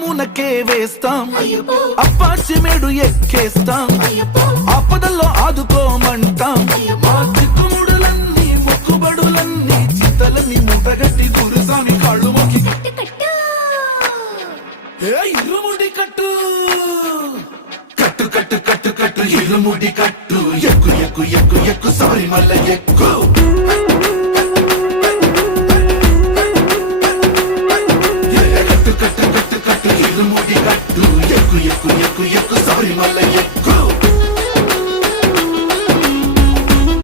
మునకే వేస్తాం అప్పాచి మేడు ఎక్కేస్తాం ఆపదల్లో ఆదుకోమంటాం మా దిక్కుముడులన్నీ మొక్కుబడులన్నీ చింతలన్నీ మూటగట్టి గురుసామి కాళ్ళు మొక్కి ఇరుముడి కట్టు కట్టు కట్టు కట్టు కట్టు ఇరుముడి కట్టు ఎక్కు ఎక్కు ఎక్కు ఎక్కు సారి మల్ల ఎక్కు కట్టు కట్టు కట్టు కట్టు ఇరుముడి కట్టు ఎక్కు ఎక్కు ఎక్కు ఎక్కు సారి మల్ల ఎక్కు